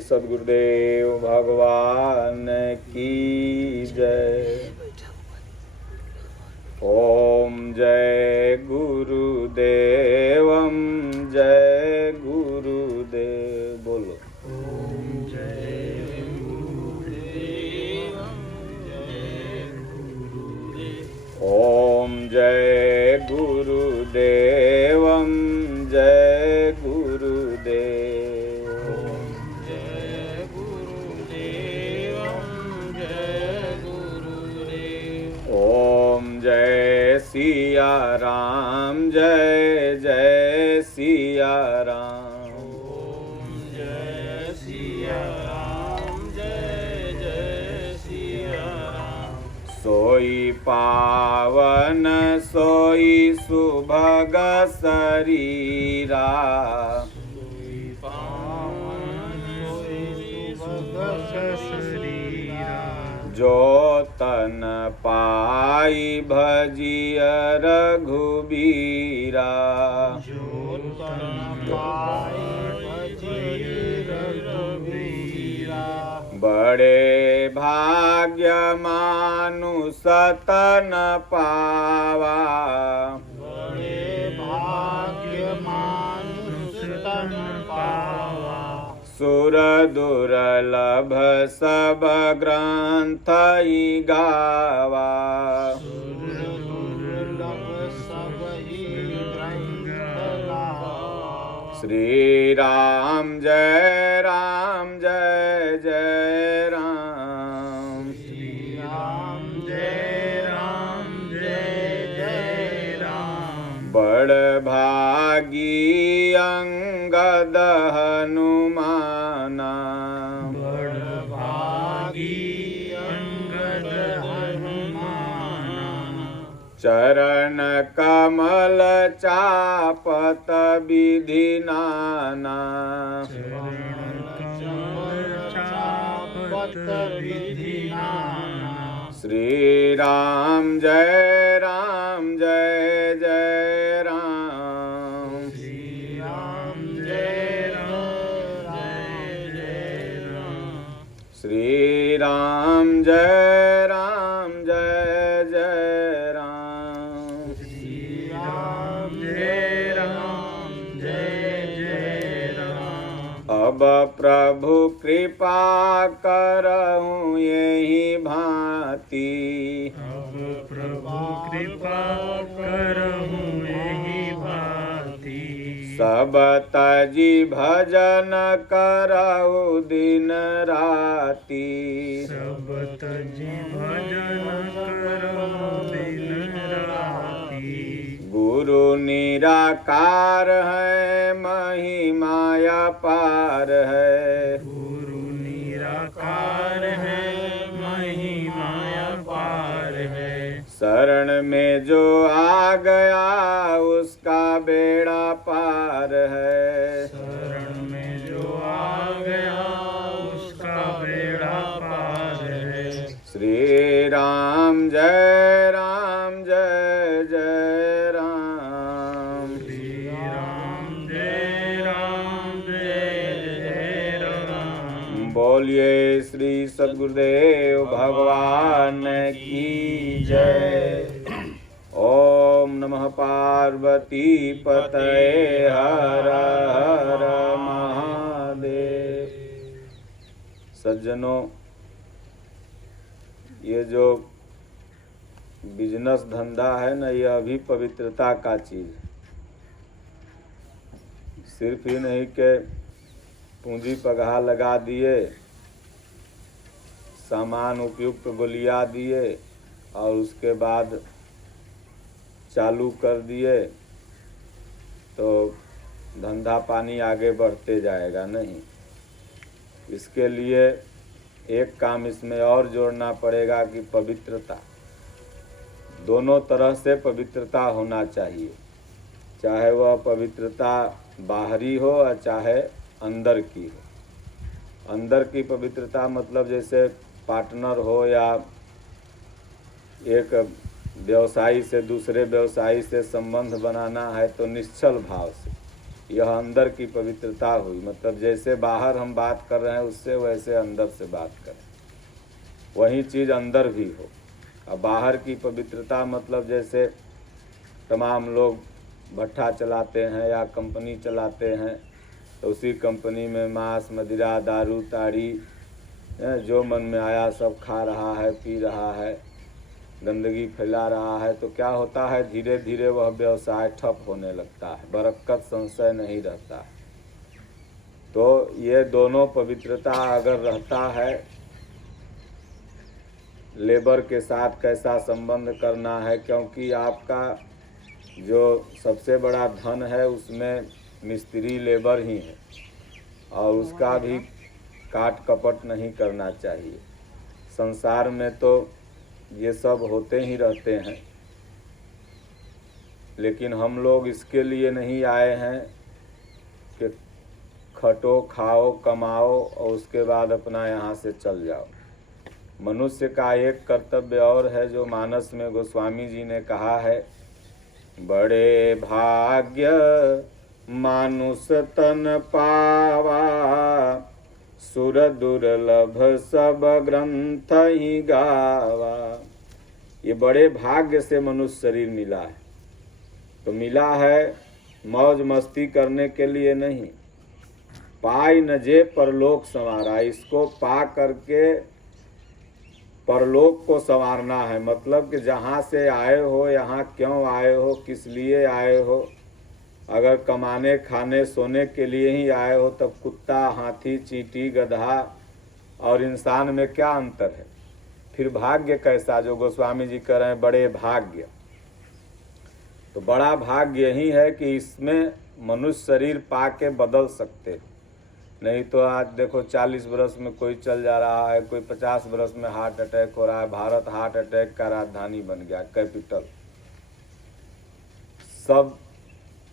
सद्गुरुदेव भगवान की जय। ओम जय गुरुदेवम जय गुरुदेव। बोलो ओम जय गुरुदेवम जय गुरुदेव। ओम जय गुरुदेवम जय गुरुदेव। ओम जय गुरुदेवम जय गुरुदेव। ओम जय सिया राम जय जय सिया राम। ओम जय सिया राम जय जय सिया राम। सोई पावन सोई सुभग शरीरा। सोई पावन सोई सुभग शरीरा। जो तन पाई भजिय रघुबीरा। जो तन पाई भजिय रघुबीरा। बड़े भाग्य मानुष तन पावा। बड़े भाग्य मानुष तन पावा। सुर दुर्लभ सब ग्रंथ गावा। सुर दुर्लभ सब ही ग्रंथ गावा। श्री राम जय जय राम। श्री राम जय जय राम। बड़ भागी अंगद हनुमाना। बड़ भागी अंगद हनुमाना। चरण कमल चापत विधि नाना। चरण कमल चापत विधि नाना। श्री राम जय जय राम। श्री राम जय जय राम। श्री राम जय जय राम। श्री राम जय राम। अब प्रभु कृपा करऊं यही भांति। अब प्रभु कृपा करहु यही भांति। सब तजी भजन करऊ दिन राति। सब तजी भजन करहु दिन राति। गुरु निराकार है महिमाया पार है। गुरु निराकार है महिमाया पार है। शरण में जो आ गया उसका बेड़ा पार है। शरण में जो आ गया उसका बेड़ा पार है। श्री राम जय जय राम। श्री राम जय जय राम। बोलिए श्री सद्गुरुदेव भगवान की जय। ओम नमः पार्वती पतये हर हर महादेव। सज्जनों, ये जो बिजनेस धंधा है ना, यह अभी पवित्रता का चीज़ है। सिर्फ ही नहीं कि पूंजी पगहा लगा दिए, सामान उपयुक्त गोलियां दिए और उसके बाद चालू कर दिए तो धंधा पानी आगे बढ़ते जाएगा नहीं। इसके लिए एक काम इसमें और जोड़ना पड़ेगा कि पवित्रता। दोनों तरह से पवित्रता होना चाहिए, चाहे वह पवित्रता बाहरी हो और चाहे अंदर की हो। अंदर की पवित्रता मतलब जैसे पार्टनर हो या एक व्यवसायी से दूसरे व्यवसायी से संबंध बनाना है तो निश्चल भाव से, यह अंदर की पवित्रता हुई। मतलब जैसे बाहर हम बात कर रहे हैं उससे वैसे अंदर से बात करें, वही चीज़ अंदर भी हो। अब बाहर की पवित्रता मतलब जैसे तमाम लोग भट्ठा चलाते हैं या कंपनी चलाते हैं, तो उसी कंपनी में मांस मदिरा दारू ताड़ी जो मन में आया सब खा रहा है, पी रहा है, गंदगी फैला रहा है, तो क्या होता है, धीरे धीरे वह व्यवसाय ठप होने लगता है, बरकत संशय नहीं रहता है। तो ये दोनों पवित्रता अगर रहता है, लेबर के साथ कैसा संबंध करना है, क्योंकि आपका जो सबसे बड़ा धन है उसमें मिस्त्री लेबर ही है, और उसका भी काट कपट नहीं करना चाहिए। संसार में तो ये सब होते ही रहते हैं, लेकिन हम लोग इसके लिए नहीं आए हैं कि खटो खाओ कमाओ और उसके बाद अपना यहाँ से चल जाओ। मनुष्य का एक कर्तव्य और है जो मानस में गोस्वामी जी ने कहा है, बड़े भाग्य मानुष तन पावा, सुर दुर्लभ सब ग्रंथ ही गावा। ये बड़े भाग्य से मनुष्य शरीर मिला है, तो मिला है मौज मस्ती करने के लिए नहीं। पाई न जे परलोक संवारा, इसको पा करके परलोक को संवारना है। मतलब कि जहाँ से आए हो, यहाँ क्यों आए हो, किस लिए आए हो। अगर कमाने खाने सोने के लिए ही आए हो, तब कुत्ता हाथी चींटी गधा और इंसान में क्या अंतर है। फिर भाग्य कैसा, जो गोस्वामी जी कह रहे हैं बड़े भाग्य। तो बड़ा भाग्य यही है कि इसमें मनुष्य शरीर पा के बदल सकते। नहीं तो आज देखो 40 बरस में कोई चल जा रहा है, कोई 50 बरस में हार्ट अटैक हो रहा है। भारत हार्ट अटैक का राजधानी बन गया, कैपिटल। सब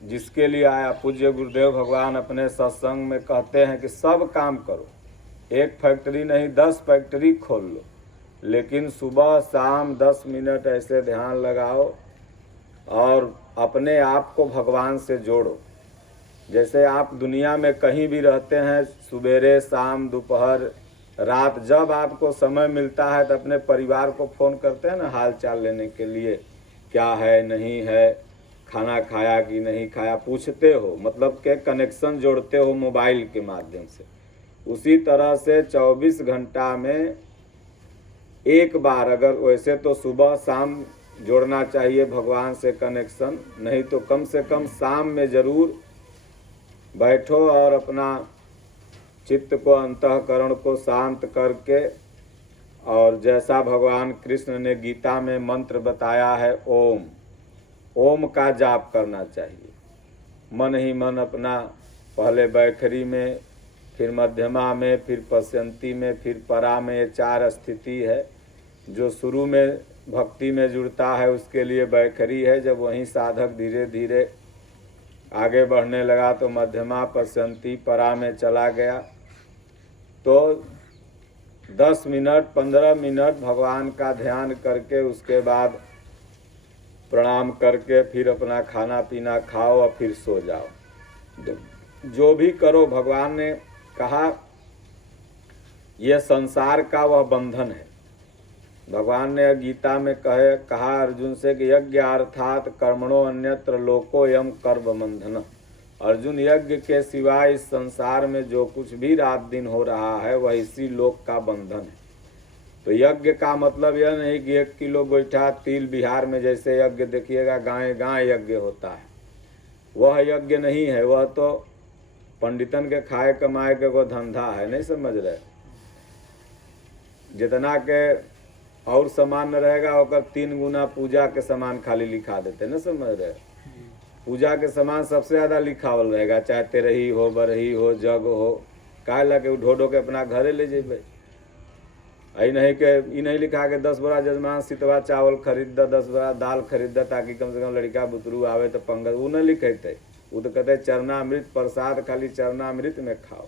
जिसके लिए आया, पूज्य गुरुदेव भगवान अपने सत्संग में कहते हैं कि सब काम करो, एक फैक्ट्री नहीं 10 फैक्ट्री खोल लो, लेकिन सुबह शाम 10 मिनट ऐसे ध्यान लगाओ और अपने आप को भगवान से जोड़ो। जैसे आप दुनिया में कहीं भी रहते हैं, सुबेरे शाम दोपहर रात जब आपको समय मिलता है तो अपने परिवार को फ़ोन करते हैं ना, हाल चाल लेने के लिए, क्या है नहीं है, खाना खाया कि नहीं खाया, पूछते हो। मतलब के कनेक्शन जोड़ते हो मोबाइल के माध्यम से। उसी तरह से 24 घंटा में एक बार, अगर वैसे तो सुबह शाम जोड़ना चाहिए भगवान से कनेक्शन, नहीं तो कम से कम शाम में ज़रूर बैठो और अपना चित्त को अंतःकरण को शांत करके, और जैसा भगवान कृष्ण ने गीता में मंत्र बताया है ओम, ओम का जाप करना चाहिए। मन ही मन अपना पहले बैखरी में, फिर मध्यमा में, फिर पश्यंती में, फिर परा में, ये 4 स्थिति है। जो शुरू में भक्ति में जुड़ता है उसके लिए बैखरी है। जब वहीं साधक धीरे धीरे आगे बढ़ने लगा तो मध्यमा पश्यंती परा में चला गया, तो 10 मिनट 15 मिनट भगवान का ध्यान करके उसके बाद प्रणाम करके फिर अपना खाना पीना खाओ और फिर सो जाओ। जो भी करो, भगवान ने कहा यह संसार का वह बंधन है। भगवान ने गीता में कहा अर्जुन से कि यज्ञ अर्थात कर्मणो अन्यत्र लोको यम कर्म बंधन। अर्जुन, यज्ञ के सिवाय इस संसार में जो कुछ भी रात दिन हो रहा है वह इसी लोक का बंधन है। तो यज्ञ का मतलब यह नहीं कि 1 किलो गोईठा तिल, बिहार में जैसे यज्ञ देखिएगा गाय गाय यज्ञ होता है, वह यज्ञ नहीं है। वह तो पंडितन के खाए कमाए के वो धंधा है, नहीं समझ रहे। जितना के और सामान न रहेगा होकर 3 गुना पूजा के सामान खाली लिखा देते, न समझ रहे। पूजा के सामान सबसे ज़्यादा लिखावल रहेगा, चाहे तेरही हो, बरही हो, जग हो। काहे लगे ढो ढो के अपना घरे ले जेबे। आई नहीं के ई नहीं लिखा के 10 बोरा जजमान सितवा चावल खरीद द, 10 बोरा दाल खरीद द, ताकि कम से कम लड़का बुतरू आवे तो पंगत। वो न लिखेते, वो तो कहते चरणामृत प्रसाद खाली चरणामृत में खाओ।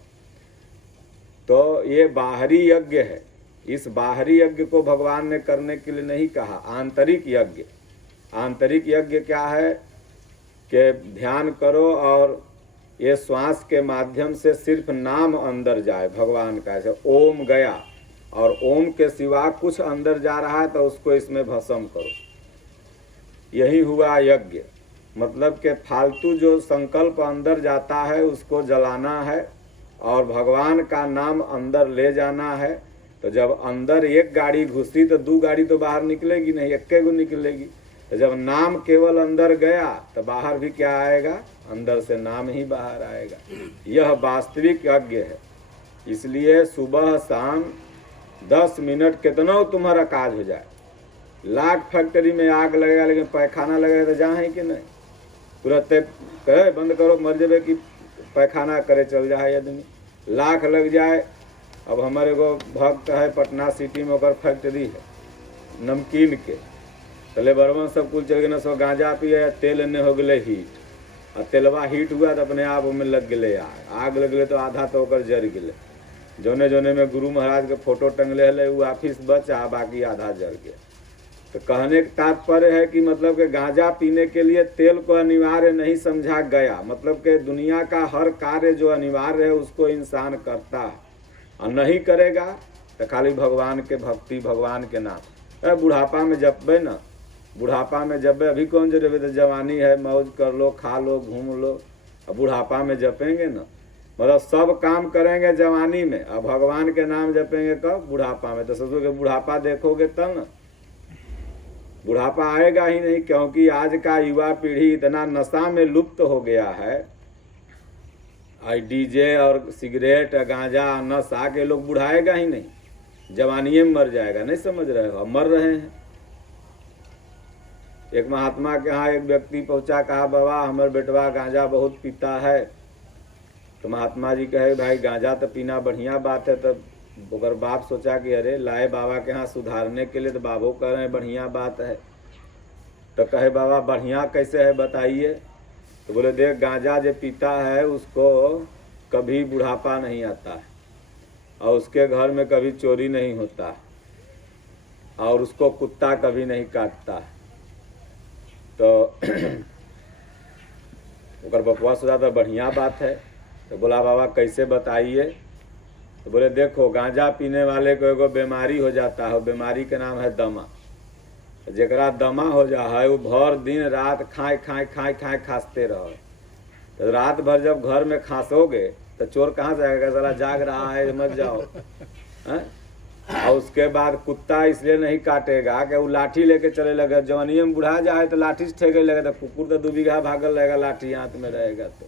तो ये बाहरी यज्ञ है। इस बाहरी यज्ञ को भगवान ने करने के लिए नहीं कहा। आंतरिक यज्ञ, आंतरिक यज्ञ क्या है कि ध्यान करो और ये श्वास के माध्यम से सिर्फ नाम अंदर जाए भगवान का, ऐसे ओम गया और ओम के सिवा कुछ अंदर जा रहा है तो उसको इसमें भस्म करो। यही हुआ यज्ञ, मतलब कि फालतू जो संकल्प अंदर जाता है उसको जलाना है और भगवान का नाम अंदर ले जाना है। तो जब अंदर एक गाड़ी घुसी तो 2 गाड़ी तो बाहर निकलेगी नहीं, एक्के गो निकलेगी। तो जब नाम केवल अंदर गया तो बाहर भी क्या आएगा, अंदर से नाम ही बाहर आएगा। यह वास्तविक यज्ञ है। इसलिए सुबह शाम 10 मिनट कितना तुम्हारा काज हो जाए। लाख फैक्ट्री में आग लगेगा लेकिन पैखाना लगेगा तो जहाँ है कि नहीं, तुरंत कहे बंद करो मर जाए कि पैखाना करे चल जाए आदमी। लाख लग जाए। अब हमारे को भक्त है पटना सिटी में, ओकर फैक्ट्री है नमकीन के, तले बर्मन सब कुल चल गए, सब गांजा पिए, तेल एने हो गए हीट, और तेलवा हीट हुआ तो अपने आप में लग गए आग लग गए तो आधा तो ओकर जर गए। जोने जोने में गुरु महाराज के फोटो टंगले हले वो ऑफिस बचा, बाकी आधा जल गया। तो कहने का तात्पर्य है कि मतलब कि गांजा पीने के लिए तेल को अनिवार्य नहीं समझा गया। मतलब कि दुनिया का हर कार्य जो अनिवार्य है उसको इंसान करता है, और नहीं करेगा तो खाली भगवान के भक्ति, भगवान के नाम। बुढ़ापा में जपबे ना, बुढ़ापा में जपबे, अभी कौन जरूरत है, जवानी है मौज कर लो, खा लो, घूम लो। अब बुढ़ापा में जपेंगे ना, मतलब सब काम करेंगे जवानी में, अब भगवान के नाम जपेंगे कब, बुढ़ापा में। तो सोचोगे बुढ़ापा देखोगे तब ना, बुढ़ापा आएगा ही नहीं। क्योंकि आज का युवा पीढ़ी इतना नशा में लुप्त हो गया है, डीजे और सिगरेट गांजा नशा के, लोग बुढ़ाएगा ही नहीं, जवानी में मर जाएगा। नहीं समझ रहे हो, मर रहे हैं। एक महात्मा के यहाँ एक व्यक्ति पहुंचा, कहा बाबा हमारे बेटवा गांजा बहुत पीता है। तो महात्मा जी कहे भाई गांजा तो पीना बढ़िया बात है। तब अगर बाप सोचा कि अरे लाए बाबा के यहाँ सुधारने के लिए, तो बाबू कह रहे हैं बढ़िया बात है। तो कहे बाबा बढ़िया कैसे है बताइए। तो बोले देख गांजा जो पीता है उसको कभी बुढ़ापा नहीं आता है, और उसके घर में कभी चोरी नहीं होता, और उसको कुत्ता कभी नहीं काटता। तो अगर बकवास हो जाता बढ़िया बात है। तो बोला बाबा कैसे बताइए। तो बोले देखो गांजा पीने वाले को एगो बीमारी हो जाता है, बीमारी का नाम है दमा। जरा दमा हो जा है वो भर दिन रात खाए खाए खाए खाए खांसते रहो। तो रात भर जब घर में खांसोगे तो चोर कहाँ से आएगा, साला जाग रहा है मत जाओ है? और उसके बाद कुत्ता इसलिए नहीं काटेगा कि वो लाठी लेके चले लगे, जवानी में बुढ़ा जाए तो लाठी से ठेके लगे, तो कुकुर तो 2 बीघा भागल रहेगा, लाठी हाथ में रहेगा। तो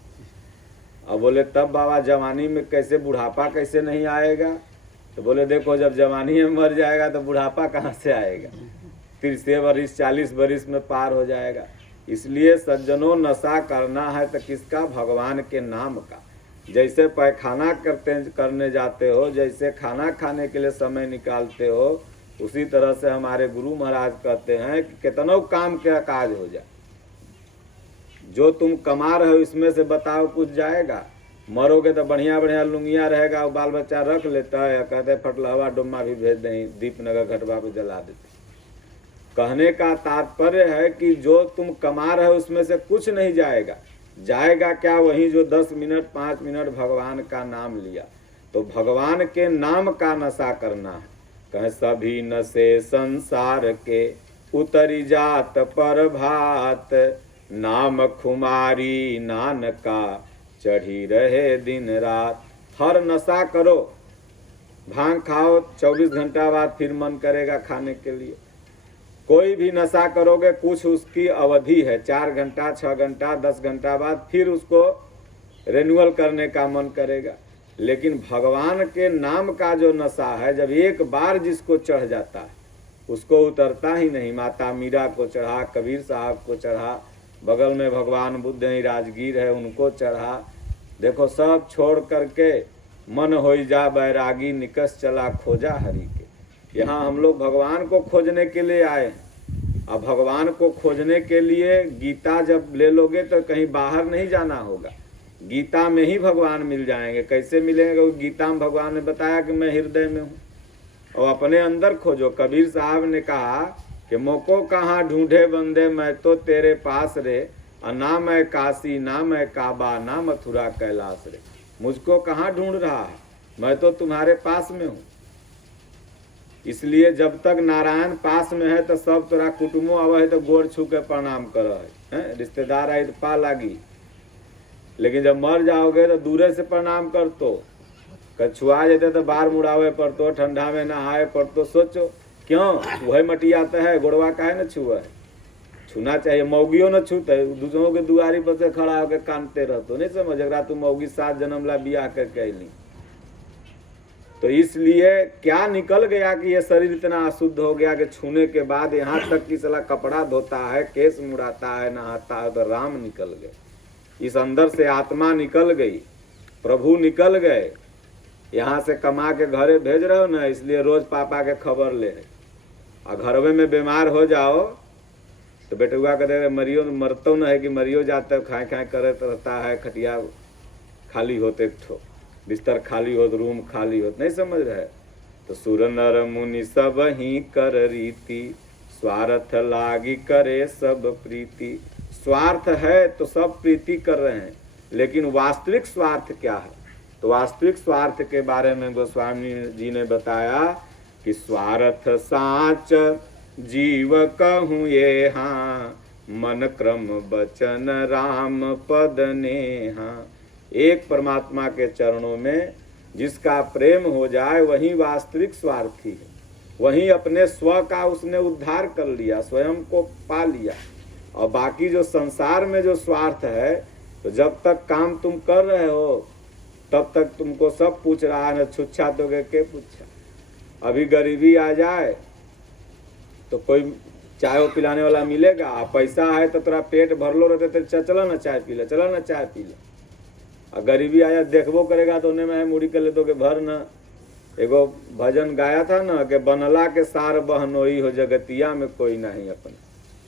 अब बोले तब बाबा जवानी में कैसे, बुढ़ापा कैसे नहीं आएगा। तो बोले देखो जब जवानी में मर जाएगा तो बुढ़ापा कहाँ से आएगा, 30 वर्ष 40 वर्ष में पार हो जाएगा। इसलिए सज्जनों नशा करना है तो किसका, भगवान के नाम का। जैसे पैखाना करने जाते हो, जैसे खाना खाने के लिए समय निकालते हो, उसी तरह से हमारे गुरु महाराज कहते हैं कि कितनों काम का काज हो जाए, जो तुम कमा रहे हो इसमें से बताओ कुछ जाएगा। मरोगे तो बढ़िया बढ़िया लुंगिया रहेगा, वो बाल बच्चा रख लेता है, कहते फटलहवा डुम्मा भी भेज दें, दीपनगर घटवा पे जला देते। कहने का तात्पर्य है कि जो तुम कमा रहे हो उसमें से कुछ नहीं जाएगा। जाएगा क्या, वही जो 10 मिनट 5 मिनट भगवान का नाम लिया। तो भगवान के नाम का नशा करना है। कहे सभी नशे संसार के उतरी जात पर भात, नाम खुमारी नानका चढ़ी रहे दिन रात। हर नशा करो, भांग खाओ 24 घंटा बाद फिर मन करेगा खाने के लिए। कोई भी नशा करोगे कुछ उसकी अवधि है, 4 घंटा 6 घंटा 10 घंटा बाद फिर उसको रिन्यूअल करने का मन करेगा। लेकिन भगवान के नाम का जो नशा है, जब एक बार जिसको चढ़ जाता है उसको उतरता ही नहीं। माता मीरा को चढ़ा, कबीर साहब को चढ़ा, बगल में भगवान बुद्ध ही राजगीर है उनको चढ़ा। देखो सब छोड़ करके मन होई जा बैरागी, निकस चला खोजा हरि के। यहाँ हम लोग भगवान को खोजने के लिए आए हैं। अब भगवान को खोजने के लिए गीता जब ले लोगे तो कहीं बाहर नहीं जाना होगा, गीता में ही भगवान मिल जाएंगे। कैसे मिलेंगे, वो गीता में भगवान ने बताया कि मैं हृदय में हूँ, और अपने अंदर खोजो। कबीर साहब ने कहा कि मोको कहाँ ढूंढे बंदे, मैं तो तेरे पास रे, और ना मैं काशी, ना मैं काबा, ना मथुरा कैलाश रे। मुझको कहाँ ढूंढ रहा है, मैं तो तुम्हारे पास में हूँ। इसलिए जब तक नारायण पास में है तो सब तोरा कुटुम्बो आवे है तो गोड़ छू के प्रणाम कर है, रिश्तेदार आई तो पा लागी। लेकिन जब मर जाओगे तो दूरे से प्रणाम कर तो छुआ जेते तो बार मुड़ावे पड़तो, ठंडा में नहाए पड़तो। सोचो क्यों वही मटी आता है, गोड़वा काहे न छुआ है, छूना चाहिए। मौगियो न छूते, दूसरों के दुआरी पर से खड़ा होकर कानते रहतो। नहीं समझ रहा तू मौगी 7 जन्म ला बियाह करके अली। तो इसलिए क्या निकल गया कि ये शरीर इतना अशुद्ध हो गया कि छूने के बाद यहाँ तक कि साला कपड़ा धोता है, केस मुड़ाता है, नहाता है, तो राम निकल गए। इस अंदर से आत्मा निकल गई, प्रभु निकल गए। यहाँ से कमा के घरे भेज रहे हो ना, इसलिए रोज पापा के खबर ले। और घरवे में बीमार हो जाओ तो बेटुआ कहते मरियो मरतो न है कि मरियो जाते खाए खाए करे रहता है। खटिया खाली होते ठो, बिस्तर खाली हो, रूम खाली हो, नहीं समझ रहे। तो सुर नर मुनि सब ही कर रीति, स्वार्थ लागी करे सब प्रीति। स्वार्थ है तो सब प्रीति कर रहे हैं, लेकिन वास्तविक स्वार्थ क्या है? तो वास्तविक स्वार्थ के बारे में गोस्वामी जी ने बताया कि स्वार्थ साच जीव कहूँ ये हाँ, मन क्रम बचन राम पद नेहा। एक परमात्मा के चरणों में जिसका प्रेम हो जाए वही वास्तविक स्वार्थी है। वही अपने स्व का उसने उद्धार कर लिया, स्वयं को पा लिया। और बाकी जो संसार में जो स्वार्थ है, तो जब तक काम तुम कर रहे हो तब तक तुमको सब पूछ रहा है, न छुच्छा तो के पूछा। अभी गरीबी आ जाए तो कोई चाय पिलाने वाला मिलेगा, पैसा है तो तेरा पेट भरलो रहते तो चलो ना चाय पी ले, चलो ना चाय पी ले। और गरीबी आया देखबो करेगा तो उन्हें में मुड़ी कर ले तो के भर न। एगो भजन गाया था ना कि बनला के सार बहनोई हो, जगतिया में कोई नहीं अपने।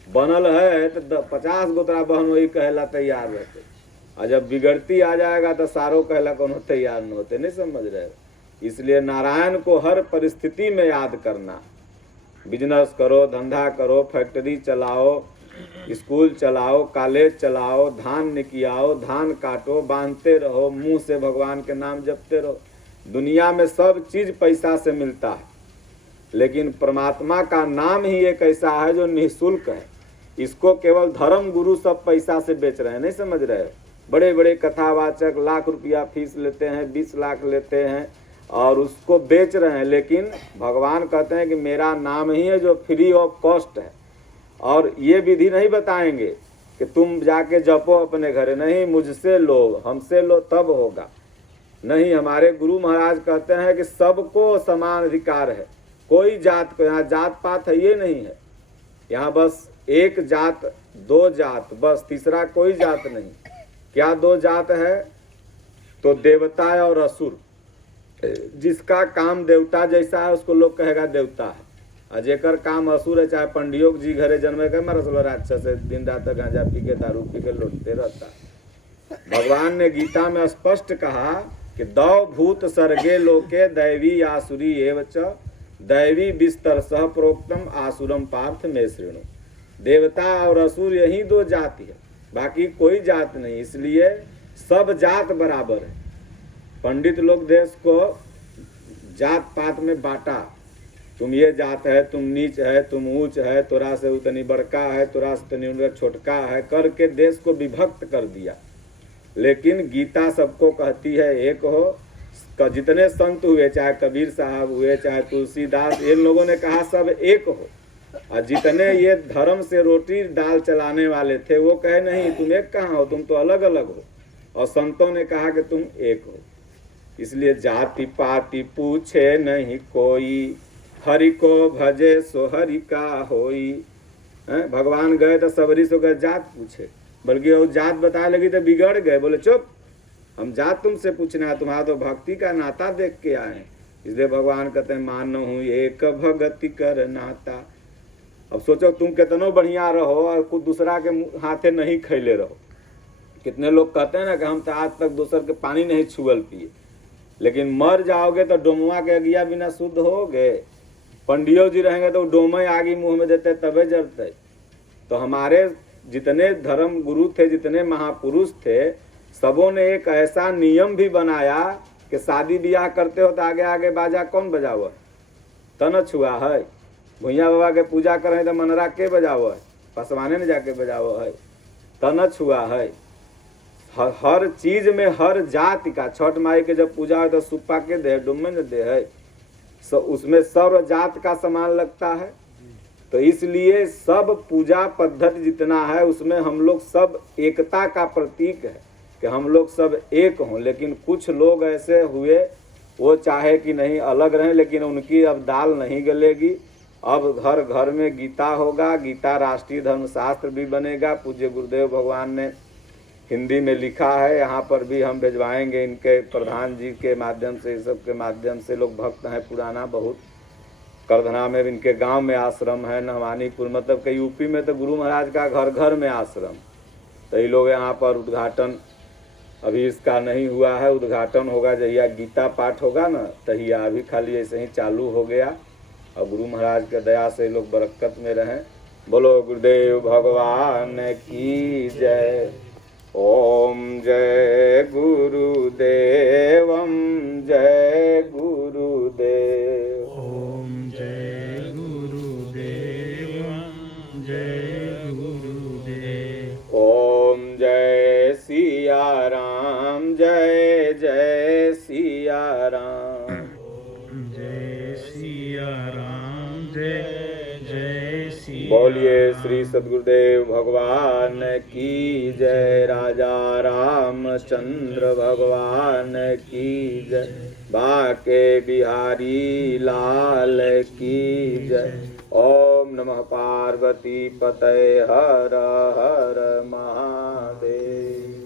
बनल है तो 50 गो तेरा बहनोई कहला तैयार रहते, और जब बिगड़ती आ जाएगा तो सारो कहला कोनो तैयार न होते। नहीं समझ रहे। इसलिए नारायण को हर परिस्थिति में याद करना। बिजनेस करो, धंधा करो, फैक्ट्री चलाओ, स्कूल चलाओ, कॉलेज चलाओ, धान निकियाओ, धान काटो, बांधते रहो, मुंह से भगवान के नाम जपते रहो। दुनिया में सब चीज पैसा से मिलता है, लेकिन परमात्मा का नाम ही एक ऐसा है जो निःशुल्क है। इसको केवल धर्म गुरु सब पैसा से बेच रहे हैं। नहीं समझ रहे। बड़े बड़े कथावाचक लाख रुपया फीस लेते हैं, 20 लाख लेते हैं और उसको बेच रहे हैं। लेकिन भगवान कहते हैं कि मेरा नाम ही है जो फ्री ऑफ कॉस्ट है। और ये विधि नहीं बताएंगे कि तुम जाके जपो अपने घरे, नहीं, मुझसे लो, हमसे लो तब होगा। नहीं, हमारे गुरु महाराज कहते हैं कि सबको समान अधिकार है। कोई जात को, यहाँ जात पात है ये नहीं है। यहाँ बस एक जात, 2 जात, बस तीसरा कोई जात नहीं। क्या 2 जात है? तो देवता और असुर। जिसका काम देवता जैसा है उसको लोग कहेगा देवता है, और जेकर काम असुर है, चाहे पंडियों जी घरे जन्मे के मरसलो राक्षस है, दिन रात गांजा पी के दारू पी के लौटते रहता है। भगवान ने गीता में स्पष्ट कहा कि दौ भूत सर्गे लोके दैवी आसुरी एवच, दैवी विस्तर सह प्रोक्तम आसुरम पार्थ में श्रेणु। देवता और असुर यही 2 जाति है, बाकी कोई जात नहीं। इसलिए सब जात बराबर है। पंडित लोग देश को जात पात में बांटा। तुम ये जात है, तुम नीच है, तुम ऊंच है, तोरा से उतनी बड़का है, तोरा से उतनी छोटका है, करके देश को विभक्त कर दिया। लेकिन गीता सबको कहती है एक हो। जितने संत हुए, चाहे कबीर साहब हुए, चाहे तुलसीदास, इन लोगों ने कहा सब एक हो। और जितने ये धर्म से रोटी दाल चलाने वाले थे वो कहे नहीं, तुम एक कहाँ हो, तुम तो अलग अलग हो। और संतों ने कहा कि तुम एक हो। इसलिए जाति पाति पूछे नहीं कोई, हरि को भजे सो हरि का होई। भगवान गए तो सबरी से गए जात पूछे, बल्कि वो जात बताने लगी तो बिगड़ गए। बोले चुप, हम जात तुमसे पूछना है, तुम्हारा तो भक्ति का नाता देख के आए। इसलिए भगवान कहते हैं मानो हूँ एक भगति कर नाता। अब सोचो तुम कितनो बढ़िया रहो और कुछ दूसरा के हाथे नहीं खैले रहो। कितने लोग कहते हैं ना कि हम तो आज तक दूसर के पानी नहीं छुअल पिए, लेकिन मर जाओगे तो डोमुआ के अगिया बिना शुद्ध हो गए। पंडियो जी रहेंगे तो डोमे आगी मुंह में देते तबे जरते। तो हमारे जितने धर्म गुरु थे, जितने महापुरुष थे, सबों ने एक ऐसा नियम भी बनाया कि शादी ब्याह करते हो तो आगे आगे बाजा कौन बजाव? तन छुआ है। भुइया बाबा के पूजा करें तो मनरा के बजाव है? पसवाने में जाके बजाव है। तन छुआ है। हर चीज में हर जाति का, छठ माई के जब पूजा हो तो सुप्पा के दे, डुम्बन दे है, उसमें सर्व जात का सामान लगता है। तो इसलिए सब पूजा पद्धति जितना है उसमें हम लोग सब एकता का प्रतीक है कि हम लोग सब एक हों। लेकिन कुछ लोग ऐसे हुए, वो चाहे कि नहीं अलग रहें, लेकिन उनकी अब दाल नहीं गलेगी। अब घर घर में गीता होगा, गीता राष्ट्रीय धर्मशास्त्र भी बनेगा। पूज्य गुरुदेव भगवान ने हिंदी में लिखा है, यहाँ पर भी हम भिजवाएंगे इनके प्रधान जी के माध्यम से, इस सब के माध्यम से। लोग भक्त हैं पुराना बहुत। करधना में इनके गांव में आश्रम है, नहवानीपुर, मतलब कि यूपी में तो गुरु महाराज का घर घर में आश्रम। तो ये लोग यहाँ पर उद्घाटन अभी इसका नहीं हुआ है, उद्घाटन होगा जहिया गीता पाठ होगा ना, तहिया। अभी खाली ऐसे ही चालू हो गया। और गुरु महाराज के दया से लोग बरकत में रहें। बोलो गुरुदेव भगवान की जय। ओम जय गुरुदेवम जय गुरुदेव। ओम जय गुरुदेव जय गुरुदेव। ओम जय सिया राम जय जय सिया राम। जय सिया राम जय जय सिया। बोलिए श्री सद्गुरुदेव भगवान की जय। राजा रामचंद्र भगवान की जय। बाके बिहारी लाल की जय। ओम नमः पार्वती पतये हर हर महादेव।